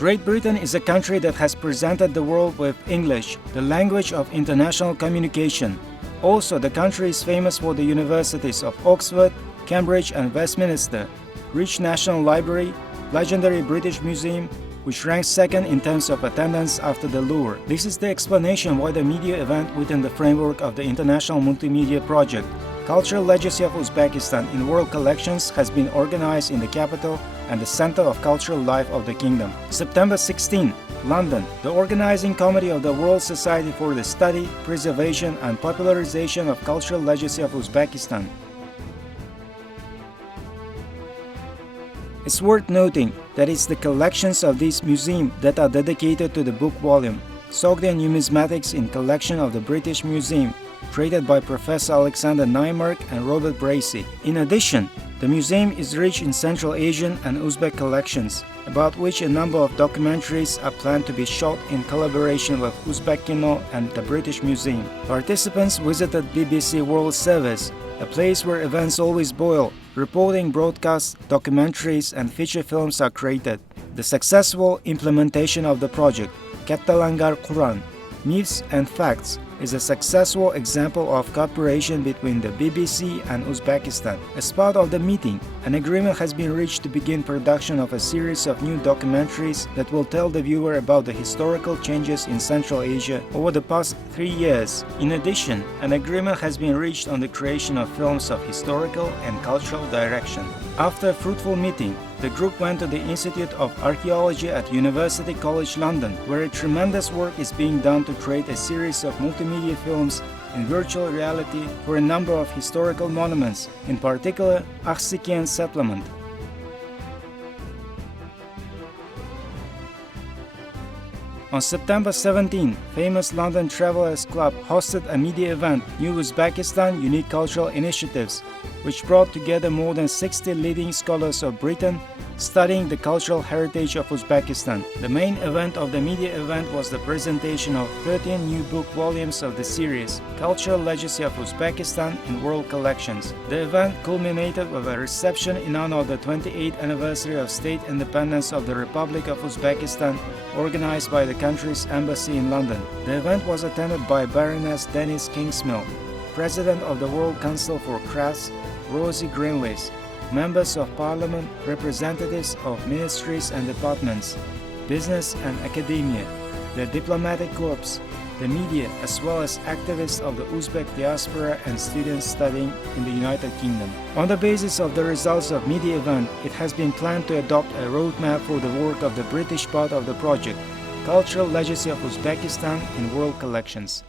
Great Britain is a country that has presented the world with English, the language of international communication. Also, the country is famous for the universities of Oxford, Cambridge and Westminster, rich National Library, legendary British Museum, which ranks second in terms of attendance after the Louvre. This is the explanation why the media event within the framework of the International Multimedia Project, Cultural Legacy of Uzbekistan in World Collections, has been organized in the capital and the center of cultural life of the kingdom. September 16, London. The organizing committee of the World Society for the Study, Preservation and Popularization of Cultural Legacy of Uzbekistan. It's worth noting that it's the collections of this museum that are dedicated to the book volume, Sogdian Numismatics in Collection of the British Museum, created by Professor Alexander Naimark and Robert Bracey. In addition, the museum is rich in Central Asian and Uzbek collections, about which a number of documentaries are planned to be shot in collaboration with Uzbek Kino and the British Museum. Participants visited BBC World Service, a place where events always boil. Reporting, broadcasts, documentaries and feature films are created. The successful implementation of the project, Kattalangar Quran, Myths and Facts, is a successful example of cooperation between the BBC and Uzbekistan. As part of the meeting, an agreement has been reached to begin production of a series of new documentaries that will tell the viewer about the historical changes in Central Asia over the past 3 years. In addition, an agreement has been reached on the creation of films of historical and cultural direction. After a fruitful meeting, the group went to the Institute of Archaeology at University College London, where a tremendous work is being done to create a series of multimedia films in virtual reality for a number of historical monuments, in particular Akhsikian settlement. On September 17, famous London Travelers Club hosted a media event, New Uzbekistan Unique Cultural Initiatives, which brought together more than 60 leading scholars of Britain studying the cultural heritage of Uzbekistan. The main event of the media event was the presentation of 13 new book volumes of the series, Cultural Legacy of Uzbekistan in World Collections. The event culminated with a reception in honor of the 28th anniversary of state independence of the Republic of Uzbekistan, organized by the country's embassy in London. The event was attended by Baroness Denise Kingsmill, President of the World Council for Crafts, Rosie Greenlees, members of parliament, representatives of ministries and departments, business and academia, the diplomatic corps, the media, as well as activists of the Uzbek diaspora and students studying in the United Kingdom. On the basis of the results of media event, it has been planned to adopt a roadmap for the work of the British part of the project, Cultural Legacy of Uzbekistan in World Collections.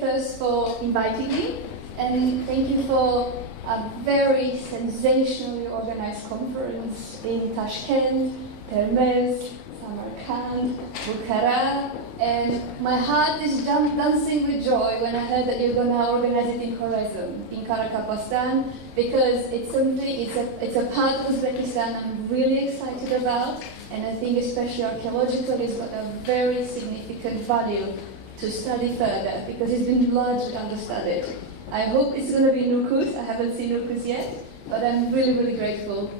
First for inviting me, and thank you for a very sensationally organized conference in Tashkent, Termez, Samarkand, Bukhara, and my heart is dancing with joy when I heard that you're going to organize it in Khorasan, in Karakapastan, because it's a part of Uzbekistan I'm really excited about, and I think especially archaeologically it's got a very significant value to study further, because it's been largely understudied. I hope it's going to be Nukus. I haven't seen Nukus yet, but I'm really, really grateful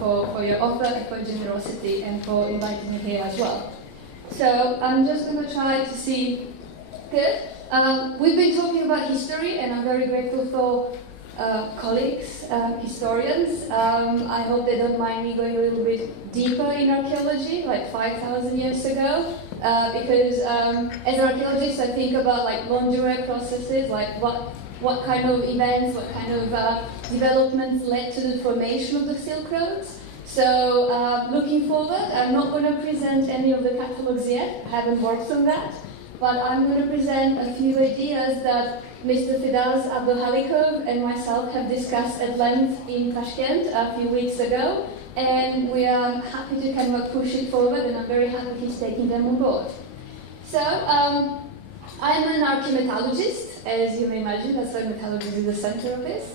for your offer and for generosity and for inviting me here as well. So I'm just going to try to see. Good. We've been talking about history, and I'm very grateful for colleagues, historians. I hope they don't mind me going a little bit deeper in archaeology, like 5,000 years ago, because as an archaeologist I think about like lingerie processes, like what kind of events, what kind of developments led to the formation of the Silk Roads. So looking forward, I'm not going to present any of the catalogues yet, I haven't worked on that, but I'm going to present a few ideas that Mr. Fidaz Abdulhalikov and myself have discussed at length in Tashkent a few weeks ago, and we are happy to kind of push it forward, and I'm very happy he's taking them on board. So, I'm an archaeometallurgist, as you may imagine, that's why metallurgy is in the center of this.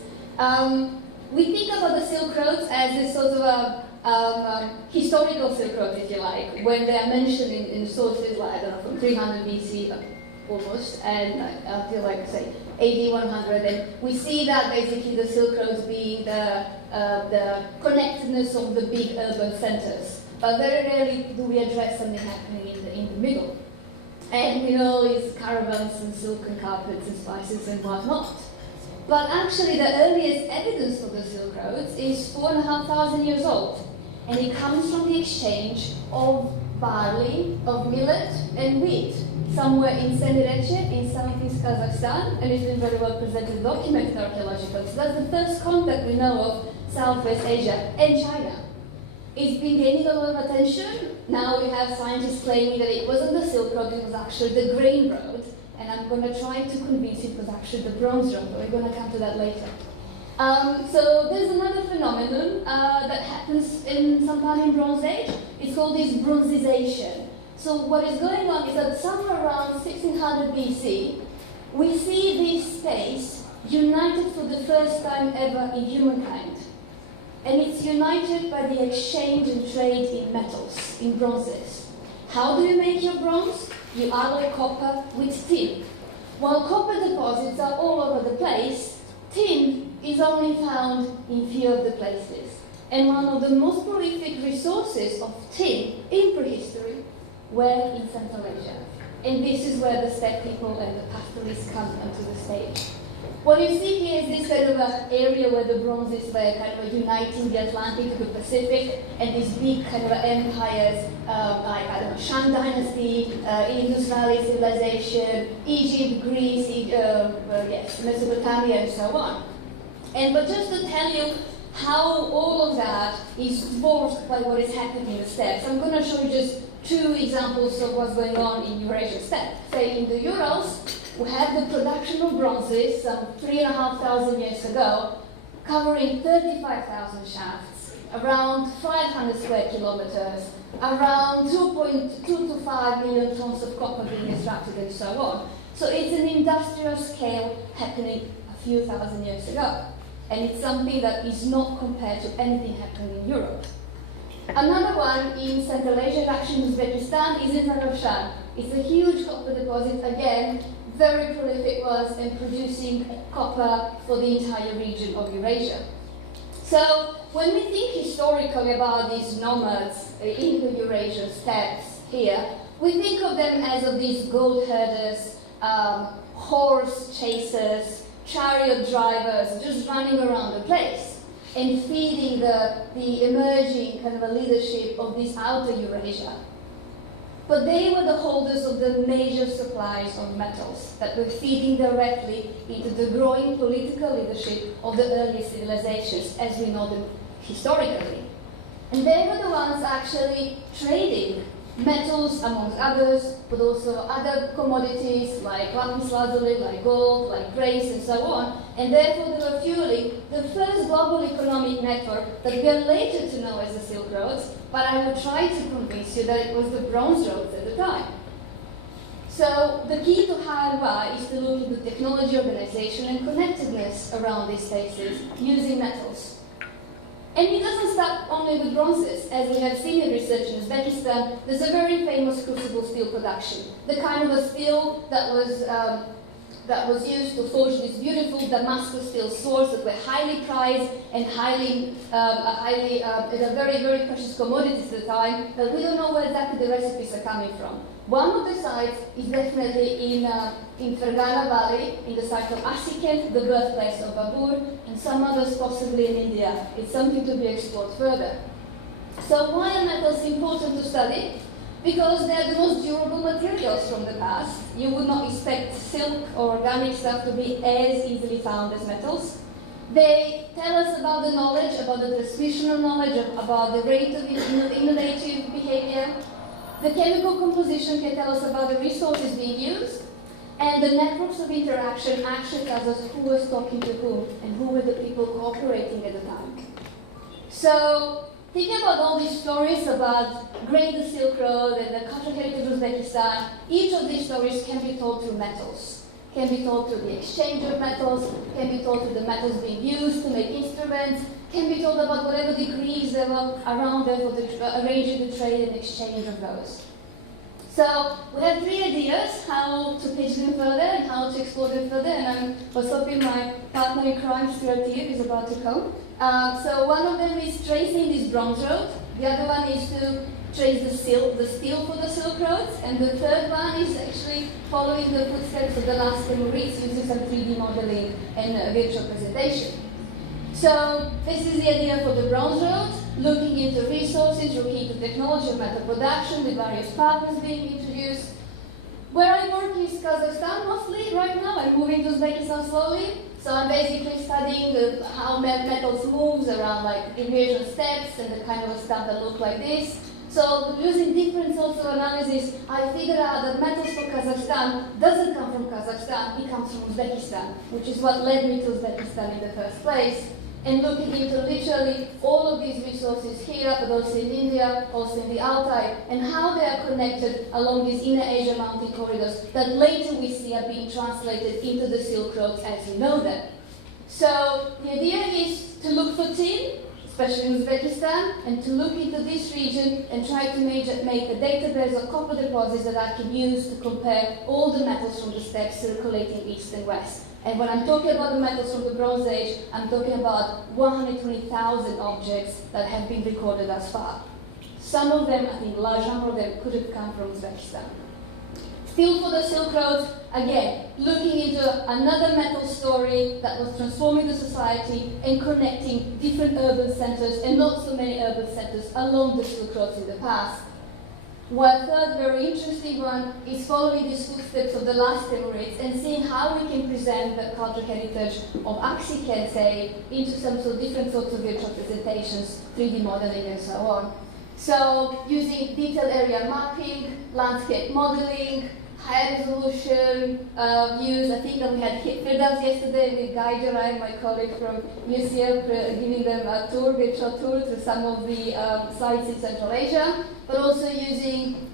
We think about the Silk Roads as a sort of a historical Silk Road, if you like, when they are mentioned in sources like, I don't know, from 300 BC, almost, and until like say AD 100, and we see that basically the Silk Road being the connectedness of the big urban centers. But very rarely do we address something happening in the middle. And we know it's caravans and silk and carpets and spices and whatnot. But actually the earliest evidence for the Silk Roads is 4,500 years old. And it comes from the exchange of barley, of millet and wheat, somewhere in Semireche in southeast Kazakhstan, and it's been very well presented, documented archaeologically. So that's the first contact we know of Southwest Asia and China. It's been gaining a lot of attention. Now we have scientists claiming that it wasn't the Silk Road, it was actually the Grain Road. And I'm going to try to convince you it was actually the Bronze Road, but we're going to come to that later. So there's another phenomenon that happens sometime in Bronze Age. It's called this bronzization. So what is going on is that somewhere around 1600 BC, we see this space united for the first time ever in humankind. And it's united by the exchange and trade in metals, in bronzes. How do you make your bronze? You alloy copper with tin. While copper deposits are all over the place, tin is only found in few of the places. And one of the most prolific resources of tin in prehistory were in Central Asia. And this is where the steppe people and the pastoralists come onto the stage. What you see here is this kind of an area where the bronzes were kind of uniting the Atlantic to the Pacific, and these big kind of empires, like, I don't know, Shang Dynasty, Indus Valley Civilization, Egypt, Greece, yes, Mesopotamia, and so on. But just to tell you how all of that is dwarfed by what is happening in the steppes, I'm going to show you just two examples of what's going on in Eurasian steppe. Say in the Urals, we have the production of bronzes some 3,500 years ago, covering 35,000 shafts, around 500 square kilometers, around 2.2 to 5 million tons of copper being extracted, and so on. So it's an industrial scale happening a few thousand years ago. And it's something that is not compared to anything happening in Europe. Another one in Central Asia, actually in Uzbekistan, is in Zarafshan. It's a huge copper deposit, again, very prolific ones, and producing copper for the entire region of Eurasia. So when we think historically about these nomads in the Eurasian steppes here, we think of them as of these gold herders, horse chasers, chariot drivers, just running around the place and feeding the emerging kind of a leadership of this outer Eurasia. But they were the holders of the major supplies of metals that were feeding directly into the growing political leadership of the early civilizations as we know them historically. And they were the ones actually trading metals amongst others, but also other commodities like lapis lazuli, like gold, like grains, and so on. And therefore they were fueling the first global economic network that we are later to know as the Silk Roads, but I will try to convince you that it was the Bronze Roads at the time. So the key to Harwa is to look at the technology, organization, and connectedness around these spaces using metals. And it doesn't stop only with bronzes. As we have seen in research in Uzbekistan, there's a very famous crucible steel production. The kind of a steel that was used to forge these beautiful Damascus steel swords that were highly prized and very, very precious commodities at the time, but we don't know where exactly the recipes are coming from. One of the sites is definitely in Fergana Valley, in the site of Asikent, the birthplace of Babur, and some others possibly in India. It's something to be explored further. So why are metals important to study? Because they're the most durable materials from the past. You would not expect silk or organic stuff to be as easily found as metals. They tell us about the knowledge, about the transmission of knowledge, about the rate of innovative behavior. The chemical composition can tell us about the resources being used, and the networks of interaction actually tells us who was talking to whom and who were the people cooperating at the time. So think about all these stories about Great the Silk Road and the cultural heritage of Uzbekistan. Each of these stories can be told through metals, can be told through the exchange of metals, can be told through the metals being used to make instruments, can be told about whatever decrees there were around them for arranging the trade and exchange of those. So we have three ideas how to pitch them further and how to explore them further, and I was hoping my partner in crime, Stuart Deere, is about to come. So one of them is tracing this Bronze Road, the other one is to trace the steel for the Silk Road, and the third one is actually following the footsteps of the last Timurids using some 3D modeling and virtual presentation. So this is the idea for the Bronze Road, looking into resources, looking into technology of metal production with various partners being introduced. Where I work is Kazakhstan mostly right now. I'm moving to Uzbekistan slowly. So I'm basically studying how metals moves around like inversion steps and the kind of stuff that look like this. So using different sorts of analysis, I figured out that metals for Kazakhstan doesn't come from Kazakhstan, it comes from Uzbekistan, which is what led me to Uzbekistan in the first place. And looking into literally all of these resources here, but also in India, also in the Altai, and how they are connected along these inner Asia mountain corridors that later we see are being translated into the Silk Roads as we know them. So the idea is to look for tin, especially in Uzbekistan, and to look into this region and try to make a database of copper deposits that I can use to compare all the metals from the steppes circulating east and west. And when I'm talking about the metals from the Bronze Age, I'm talking about 120,000 objects that have been recorded thus far. Some of them, I think a large number of them, could have come from Uzbekistan. Still for the Silk Road, again, looking into another metal story that was transforming the society and connecting different urban centers and not so many urban centers along the Silk Roads in the past. One third very interesting one is following these footsteps of the last Timurids and seeing how we can present the cultural heritage of Aksiken, say, into some sort of different sorts of virtual presentations, 3D modeling and so on. So using detailed area mapping, landscape modeling, high resolution views. I think that we had Firdaus yesterday with Guy Jorai, my colleague from UCL, giving them a tour, virtual tour to some of the sites in Central Asia, but also using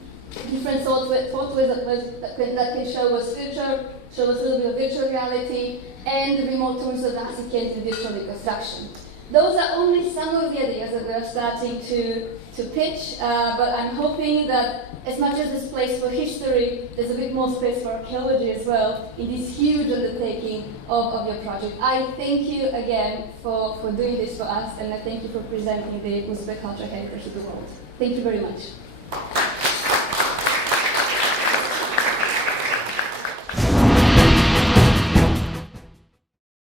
different software that can show us future, show us a little bit of virtual reality, and the remote tours of Aksiken and virtual reconstruction. Those are only some of the ideas that we are starting to pitch, but I'm hoping that as much as there's place for history, there's a bit more space for archaeology as well in this huge undertaking of your project. I thank you again for doing this for us, and I thank you for presenting the Uzbek cultural heritage to the world. Thank you very much.